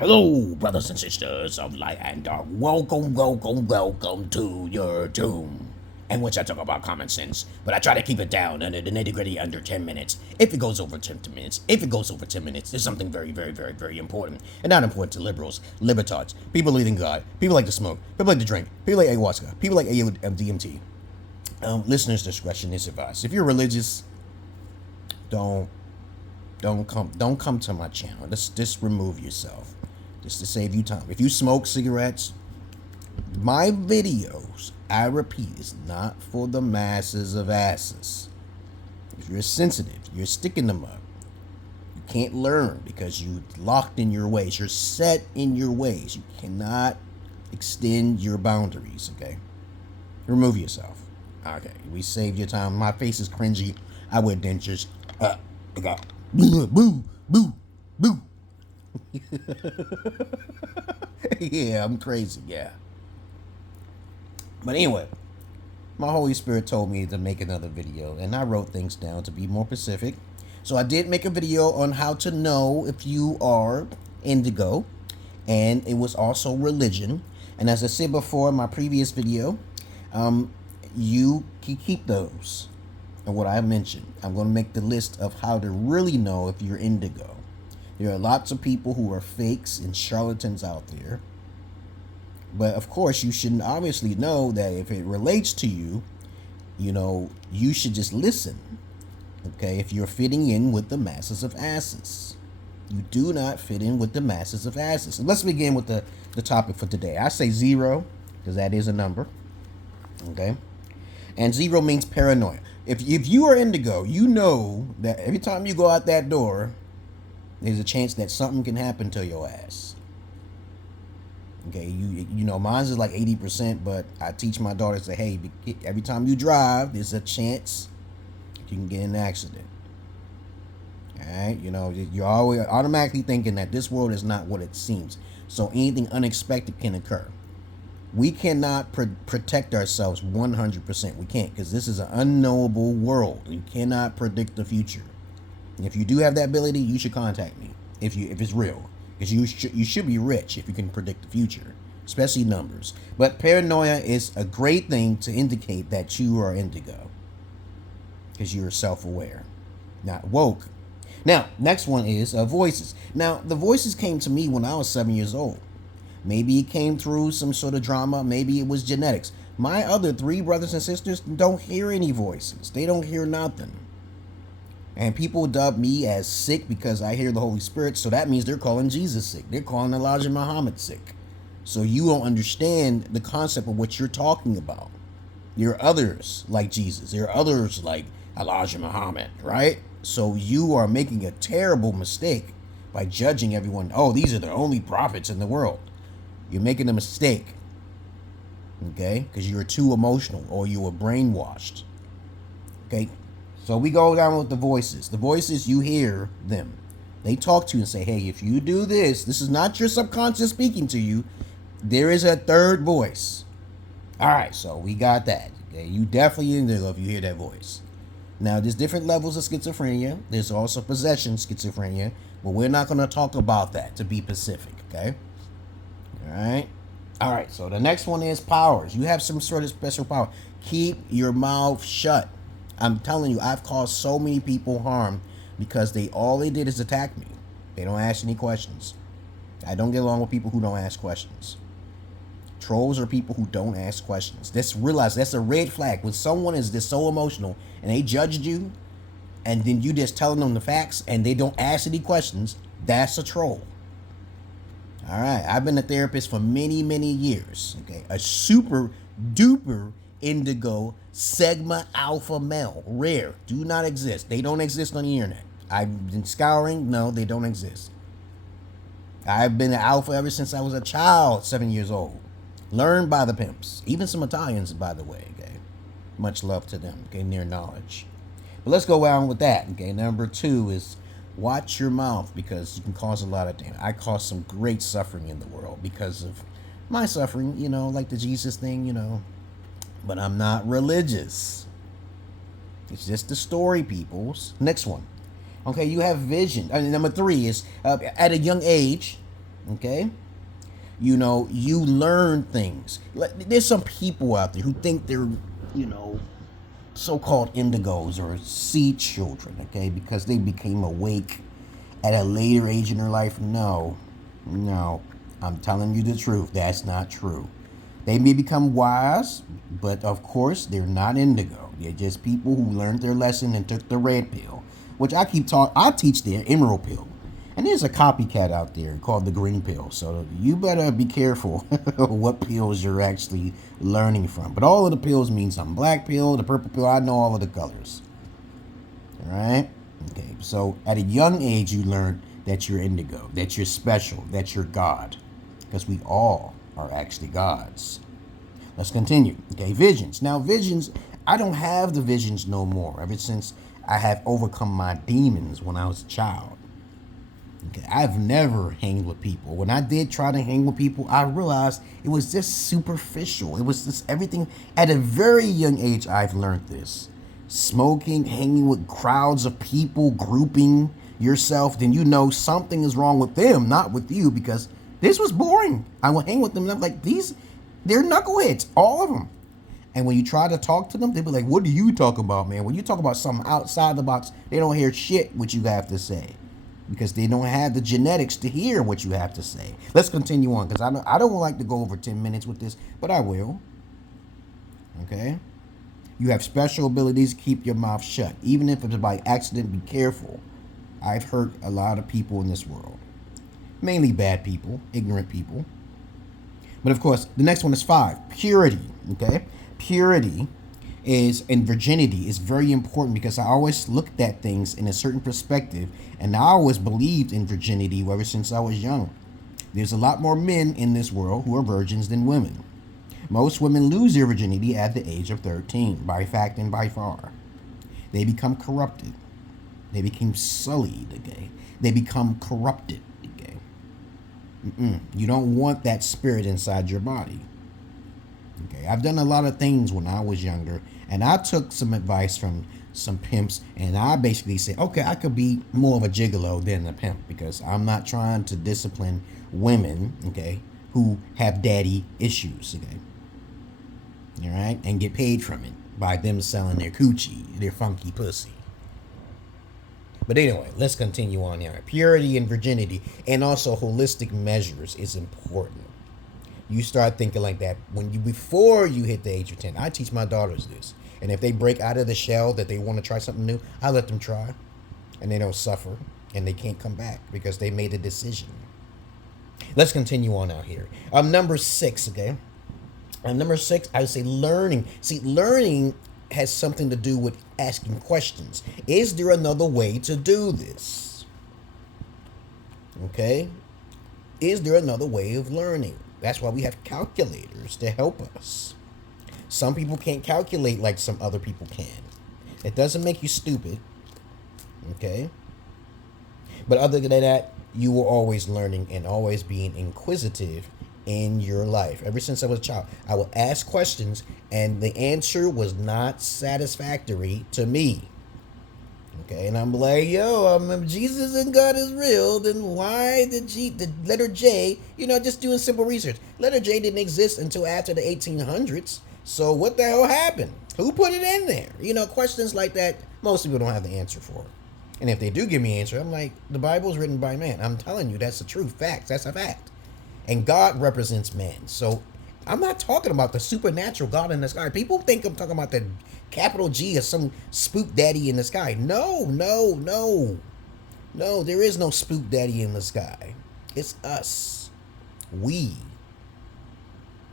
Hello, brothers and sisters of light and dark. Welcome to your tomb. In which I talk about common sense, but I try to keep it down under the nitty-gritty under 10 minutes. If it goes over 10 minutes, there's something very important. And not important to liberals, libertards, people believe in God, people like to smoke, people like to drink, people like ayahuasca, people like DMT. Listeners' discretion is advised. If you're religious, don't come to my channel. Just remove yourself. Just to save you time. If you smoke cigarettes, my videos, I repeat, is not for the masses of asses. If you're sensitive, you're sticking them up. You can't learn because you're locked in your ways. You're set in your ways. You cannot extend your boundaries, okay? Remove yourself. Okay, we saved your time. My face is cringy. I wear dentures. I got boo. Yeah, I'm crazy, yeah. But anyway, my Holy Spirit told me to make another video, and I wrote things down to be more specific. So I did make a video on how to know if you are indigo, and it was also religion. And as I said before in my previous video, you can keep those. And what I mentioned, I'm going to make the list of how to really know if you're indigo. There are lots of people who are fakes and charlatans out there. But of course, you should obviously know that if it relates to you, you should just listen. Okay, if you're fitting in with the masses of asses. You do not fit in with the masses of asses. So let's begin with the topic for today. I say 0, because that is a number. Okay? And 0 means paranoia. If you are indigo, you know that every time you go out that door, there's a chance that something can happen to your ass. Okay, you know, mine is like 80%, but I teach my daughters that, hey, every time you drive, there's a chance you can get in an accident. All right, you're always automatically thinking that this world is not what it seems. So anything unexpected can occur. We cannot protect ourselves 100%. We can't, because this is an unknowable world. You cannot predict the future. And if you do have that ability, you should contact me if it's real. Because you should be rich if you can predict the future, especially numbers. But paranoia is a great thing to indicate that you are indigo, because you're self-aware, not woke. Now, next one is voices. Now, the voices came to me when I was 7 years old. Maybe it came through some sort of drama. Maybe it was genetics. My other 3 brothers and sisters don't hear any voices. They don't hear nothing. And people dub me as sick because I hear the Holy Spirit. So that means they're calling Jesus sick. They're calling Elijah Muhammad sick. So you don't understand the concept of what you're talking about. There are others like Jesus. There are others like Elijah Muhammad, right? So you are making a terrible mistake by judging everyone. Oh, these are the only prophets in the world. You're making a mistake, okay? Because you're too emotional or you were brainwashed, okay? So we go down with the voices. The voices, you hear them. They talk to you and say, hey, if you do this, this is not your subconscious speaking to you. There is a third voice. All right, so we got that. Okay? You definitely indigo if you hear that voice. Now, there's different levels of schizophrenia. There's also possession schizophrenia, but we're not going to talk about that, to be specific, okay? All right, so the next one is powers. You have some sort of special power. Keep your mouth shut. I'm telling you, I've caused so many people harm because all they did is attack me. They don't ask any questions. I don't get along with people who don't ask questions. Trolls are people who don't ask questions. Just realize that's a red flag. When someone is just so emotional and they judged you, and then you just telling them the facts and they don't ask any questions, that's a troll. All right, I've been a therapist for many years. Okay, a super duper indigo sigma alpha male, rare, do not exist. They don't exist on the internet. I've been scouring. No, they don't exist. I've been an alpha ever since I was a child, 7 years old. Learned by the Pimps, even some Italians, by the way. Okay, much love to them. Okay, near knowledge. But let's go on with that. Okay, number 2 is watch your mouth, because you can cause a lot of damage. I caused some great suffering in the world because of my suffering, like the Jesus thing, But I'm not religious. It's just the story, peoples. Next one. Okay, you have vision. Number 3 is at a young age, Okay? You know, you learn things. There's some people out there who think they're, you know, so-called indigos or sea children, okay, because they became awake at a later age in their life. No, no, I'm telling you the truth. That's not true. They may become wise, but of course they're not indigo. They're just people who learned their lesson and took the red pill, which I teach the emerald pill. And there's a copycat out there called the green pill. So you better be careful what pills you're actually learning from. But all of the pills mean something. Black pill, the purple pill, I know all of the colors. All right? Okay, so at a young age, you learn that you're indigo, that you're special, that you're God. Because we all are actually gods. Let's continue. Okay, visions. Now, visions, I don't have the visions no more ever since I have overcome my demons when I was a child. Okay, I've never hanged with people. When I did try to hang with people, I realized it was just superficial. It was just everything. At a very young age, I've learned this. Smoking, hanging with crowds of people, grouping yourself, then you know something is wrong with them, not with you, because this was boring. I would hang with them and I'm like, they're knuckleheads, all of them. And when you try to talk to them, they be like, what do you talk about, man? When you talk about something outside the box, they don't hear shit what you have to say, because they don't have the genetics to hear what you have to say. Let's continue on, because I don't like to go over 10 minutes with this, but I will. Okay? You have special abilities to keep your mouth shut. Even if it's by accident, be careful. I've hurt a lot of people in this world. Mainly bad people, ignorant people. But of course, the next one is 5. Purity. Okay? Purity and virginity is very important, because I always looked at things in a certain perspective, and I always believed in virginity ever since I was young. There's a lot more men in this world who are virgins than women. Most women lose their virginity at the age of 13, by fact and by far. They become corrupted. They become sullied, okay? They become corrupted, okay? You don't want that spirit inside your body. Okay, I've done a lot of things when I was younger, and I took some advice from some pimps, and I basically said, okay, I could be more of a gigolo than a pimp, because I'm not trying to discipline women, okay, who have daddy issues, okay, all right, and get paid from it by them selling their coochie, their funky pussy. But anyway, let's continue on here. Purity and virginity, and also holistic measures, is important. You start thinking like that before you hit the age of 10. I teach my daughters this. And if they break out of the shell that they want to try something new, I let them try. And they don't suffer. And they can't come back because they made a decision. Let's continue on out here. Number 6, okay? Number 6, I would say learning. See, learning has something to do with asking questions. Is there another way to do this? Okay? Is there another way of learning? That's why we have calculators to help us. Some people can't calculate like some other people can. It doesn't make you stupid. Okay? But other than that, you were always learning and always being inquisitive in your life. Ever since I was a child, I would ask questions and the answer was not satisfactory to me. Okay, and I'm like, if Jesus and God is real, then why the letter J, just doing simple research. Letter J didn't exist until after the 1800s. So what the hell happened? Who put it in there? Questions like that, most people don't have the answer for. And if they do give me an answer, I'm like, the Bible's written by man. I'm telling you, that's the truth. Facts. That's a fact. And God represents man. So I'm not talking about the supernatural God in the sky. People think I'm talking about the capital G or some spook daddy in the sky. No. There is no spook daddy in the sky. It's us. We.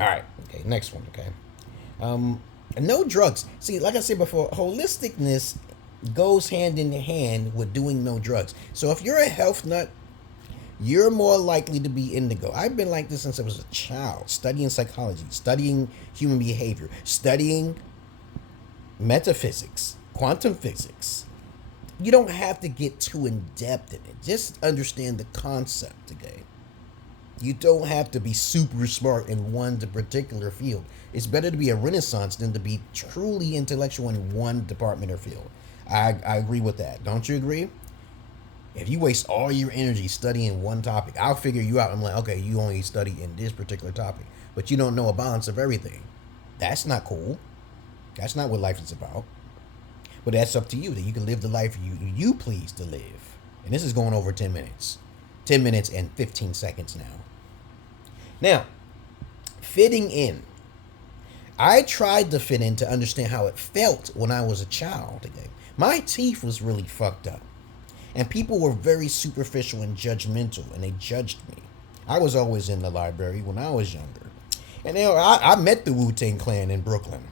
All right. Okay. Next one. Okay. No drugs. See, like I said before, holisticness goes hand in hand with doing no drugs. So if you're a health nut, you're more likely to be indigo. I've been like this since I was a child, studying psychology, studying human behavior, studying metaphysics, quantum physics. You don't have to get too in depth in it. Just understand the concept, okay? You don't have to be super smart in one particular field. It's better to be a renaissance than to be truly intellectual in one department or field. I agree with that. Don't you agree? If you waste all your energy studying one topic, I'll figure you out. I'm like, okay, you only study in this particular topic, but you don't know a balance of everything. That's not cool. That's not what life is about. But that's up to you, that you can live the life you please to live. And this is going over 10 minutes. 10 minutes and 15 seconds now. Now, fitting in. I tried to fit in to understand how it felt when I was a child. Okay? My teeth was really fucked up. And people were very superficial and judgmental, and they judged me. I was always in the library when I was younger. And I met the Wu-Tang Clan in Brooklyn.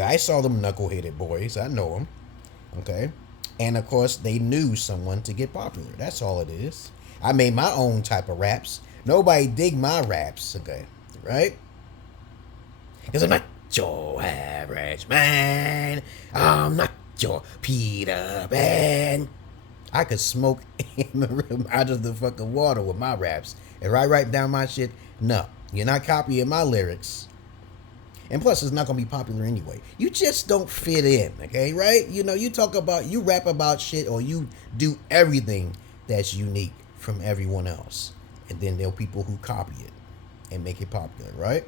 I saw them knuckle-headed boys. I know them. Okay? And, of course, they knew someone to get popular. That's all it is. I made my own type of raps. Nobody dig my raps. Okay? Right? Because I'm not your average man. I'm not your Peter Pan. I could smoke out of the fucking water with my raps. If I write down my shit, no. You're not copying my lyrics. And plus, it's not going to be popular anyway. You just don't fit in, okay, right? You know, you rap about shit, or you do everything that's unique from everyone else. And then there are people who copy it and make it popular, right?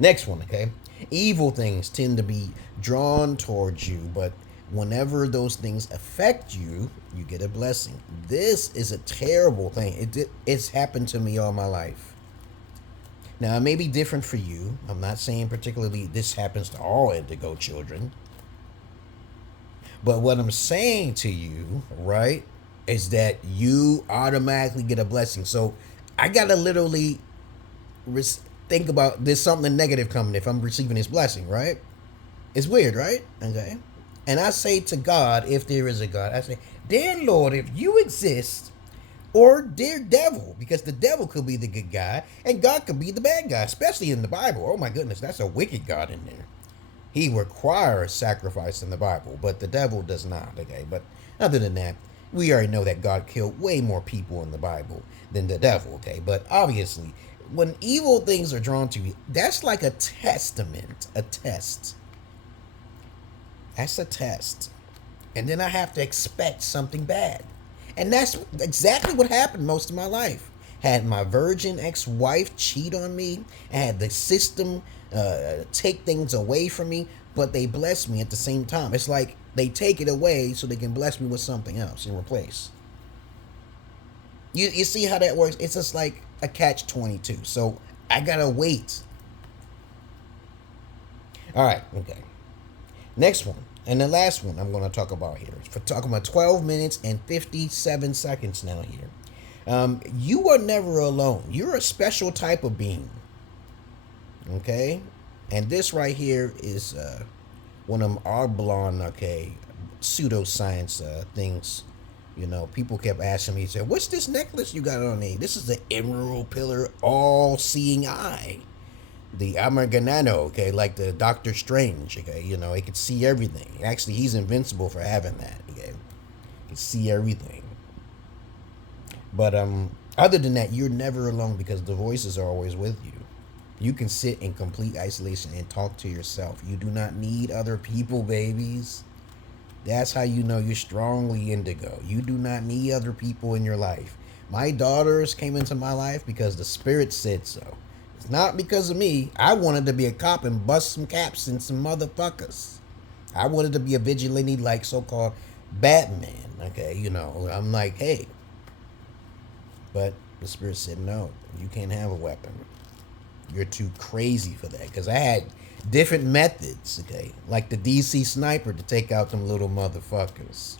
Next one, okay? Evil things tend to be drawn towards you, but whenever those things affect you, you get a blessing. This is a terrible thing. It's happened to me all my life. Now, it may be different for you. I'm not saying particularly this happens to all indigo children. But what I'm saying to you, right, is that you automatically get a blessing. So I got to literally think about there's something negative coming if I'm receiving this blessing, right? It's weird, right? Okay. And I say to God, if there is a God, I say, dear Lord, if you exist, or dear devil, because the devil could be the good guy and God could be the bad guy, especially in the Bible. Oh my goodness, that's a wicked God in there. He requires sacrifice in the Bible, but the devil does not, okay? But other than that, we already know that God killed way more people in the Bible than the devil, okay? But obviously, when evil things are drawn to you, that's like a testament, a test. That's a test. And then I have to expect something bad. And that's exactly what happened most of my life. Had my virgin ex-wife cheat on me. I had the system take things away from me, but they bless me at the same time. It's like they take it away so they can bless me with something else in replace. You see how that works? It's just like a catch-22. So I gotta wait. All right, okay. Next one. And the last one I'm going to talk about here. For talking about 12 minutes and 57 seconds now here. You are never alone. You're a special type of being. Okay? And this right here is one of them Arblon, okay, pseudoscience things. You know, people kept asking me, said, what's this necklace you got on me? This is the Emerald Pillar All-Seeing Eye. The Amarganano, okay, like the Doctor Strange, okay, you know, he could see everything. Actually, he's invincible for having that, okay. He can see everything. But other than that, you're never alone because the voices are always with you. You can sit in complete isolation and talk to yourself. You do not need other people, babies. That's how you know you're strongly indigo. You do not need other people in your life. My daughters came into my life because the spirit said so. It's not because of me. I wanted to be a cop and bust some caps and some motherfuckers. I wanted to be a vigilante like so-called Batman. Okay, you know, I'm like, hey. But the spirit said, no, you can't have a weapon. You're too crazy for that. Because I had different methods, okay, like the DC sniper to take out them little motherfuckers.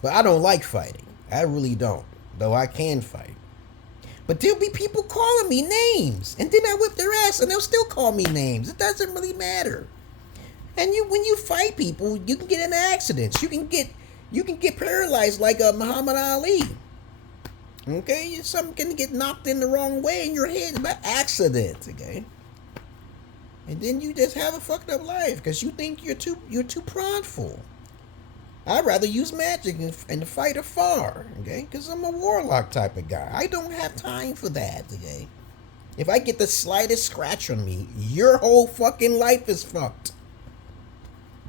But I don't like fighting. I really don't. Though I can fight. But there'll be people calling me names. And then I whip their ass and they'll still call me names. It doesn't really matter. And when you fight people, you can get in accidents. You can get paralyzed like Muhammad Ali. Okay? Something can get knocked in the wrong way in your head by accident. Okay? And then you just have a fucked up life because you think you're too prideful. I'd rather use magic and fight afar, okay? Because I'm a warlock type of guy. I don't have time for that, okay? If I get the slightest scratch on me, your whole fucking life is fucked.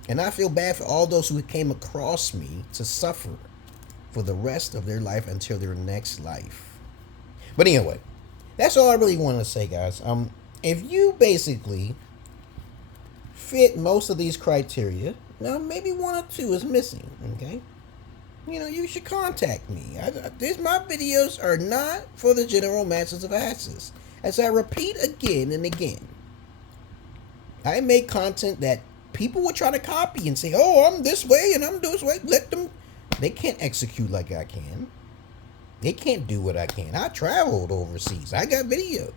And I feel bad for all those who came across me to suffer. for the rest of their life until their next life. But anyway, that's all I really want to say, guys. If you basically fit most of these criteria, now maybe one or two is missing, okay? You should contact me. My videos are not for the general masses of asses. As I repeat again and again, I make content that people will try to copy and say, oh, I'm this way and I'm this way. Let them. They can't execute like I can. They can't do what I can. I traveled overseas. I got videos.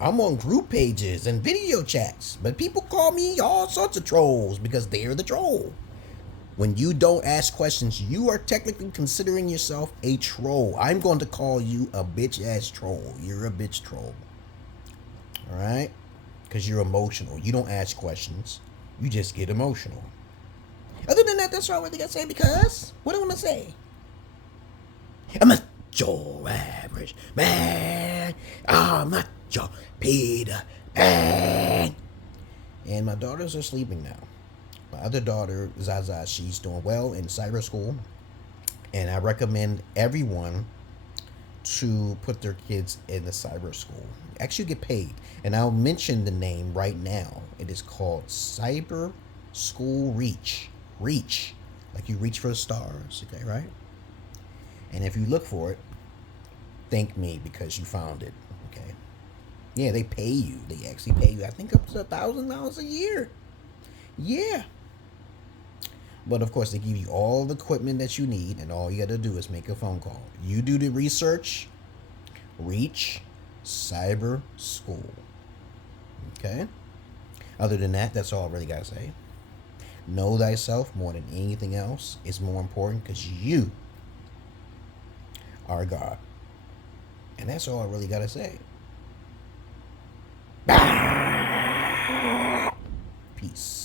I'm on group pages and video chats. But people call me all sorts of trolls because they're the troll. When you don't ask questions, you are technically considering yourself a troll. I'm going to call you a bitch-ass troll. You're a bitch troll. Alright? Because you're emotional. You don't ask questions. You just get emotional. Other than that, that's all I really got to say, because what I want to say, I'm not your average man. I'm not your Peter Pan. And my daughters are sleeping now. My other daughter, Zaza, she's doing well in cyber school. And I recommend everyone to put their kids in the cyber school. Actually get paid. And I'll mention the name right now. It is called Cyber School Reach. Reach. Like you reach for the stars. Okay, right? And if you look for it, thank me because you found it. Okay. Yeah, they pay you. They actually pay you. I think up to $1,000 a year. Yeah. But of course, they give you all the equipment that you need, and all you got to do is make a phone call. You do the research. Reach Cyber School. Okay. Other than that, that's all I really got to say. Know thyself more than anything else is more important, because you are God. And that's all I really got to say. Peace.